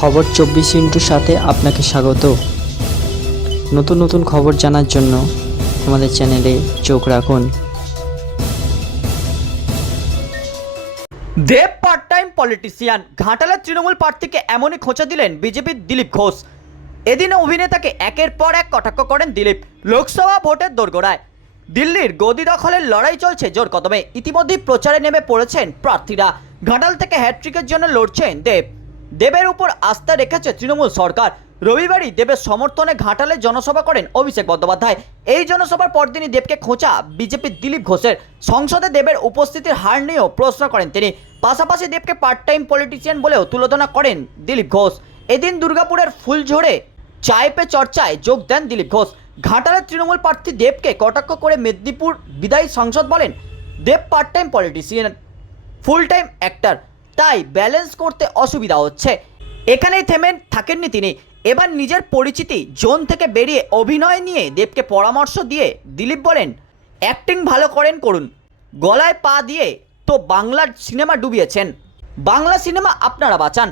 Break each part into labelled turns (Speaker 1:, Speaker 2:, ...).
Speaker 1: খবর চব্বিশ ইন্টুর সাথে আপনাকে স্বাগত। নতুন নতুন খবর জানার জন্য আমাদের চ্যানেলে চোখ রাখুন।
Speaker 2: দেব পার্ট টাইম পলিটিশিয়ান ঘাটালের তৃণমূল প্রার্থীকে এমনই খোঁচা দিলেন বিজেপির দিলীপ ঘোষ। এদিনে অভিনেতাকে একের পর এক কটাক্ষ করেন দিলীপ, লোকসভা ভোটের দোরগোড়ায়। দিল্লির গদি দখলের লড়াই চলছে জোর কদমে ইতিমধ্যেই প্রচারে নেমে পড়েছেন প্রার্থীরা। ঘাটাল থেকে হ্যাট্রিকের জন্য লড়ছেন দেব। দেবের উপর আস্থা রেখেছে তৃণমূল সরকার। রবিবারই দেবের সমর্থনে ঘাটালে জনসভা করেন অভিষেক বন্দ্যোপাধ্যায়। এই জনসভার পরদিনই দেবকে খোঁচা বিজেপির দিলীপ ঘোষের। সংসদে দেবের উপস্থিতির হার নিয়েও প্রশ্ন করেন তিনি। পাশাপাশি দেবকে পার্ট টাইম পলিটিশিয়ান বলেও তুলনা করেন দিলীপ ঘোষ। এদিন দুর্গাপুরের ফুলঝোড়ে চায় পে চর্চায় যোগ দেন দিলীপ ঘোষ। ঘাটালের তৃণমূল প্রার্থী দেবকে কটাক্ষ করে মেদিনীপুর বিদায়ী সংসদ বলেন, Dev part time politician full time actor তাই ব্যালেন্স করতে অসুবিধা হচ্ছে। এখানেই থেমেন, থাকেননি তিনি। এবার নিজের পরিচিতি জোন থেকে বেরিয়ে অভিনয় নিয়ে দেবকে পরামর্শ দিয়ে দিলীপ বলেন অ্যাক্টিং ভালো করেন, করুন। গলায় পা দিয়ে তো বাংলার সিনেমা ডুবিয়েছেন। বাংলা সিনেমা আপনারা বাঁচান,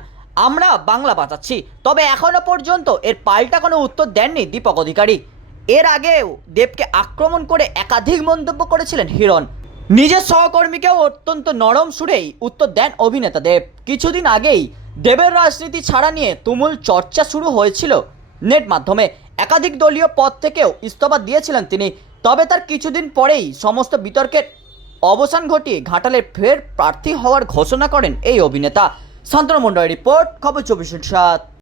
Speaker 2: আমরা বাংলা বাঁচাচ্ছি। তবে এখনও পর্যন্ত এর পাল্টা কোনো উত্তর দেননি দীপক অধিকারী। এর আগেও দেবকে আক্রমণ করে একাধিক মন্তব্য করেছিলেন হিরণ। নিজের সহকর্মীকেও অত্যন্ত নরম সুরেই উত্তর দেন অভিনেতা দেব। কিছুদিন আগেই দেবের রাজনীতি ছাড়া নিয়ে তুমুল চর্চা শুরু হয়েছিল নেট মাধ্যমে। একাধিক দলীয় পদ থেকেও ইস্তফা দিয়েছিলেন তিনি, তবে তার কিছুদিন পরেই সমস্ত বিতর্কের অবসান ঘটিয়ে ঘাটালের ফের প্রার্থী হওয়ার ঘোষণা করেন এই অভিনেতা। শান্তনু মন্ডলের রিপোর্ট, খবর চব্বিশ সাত।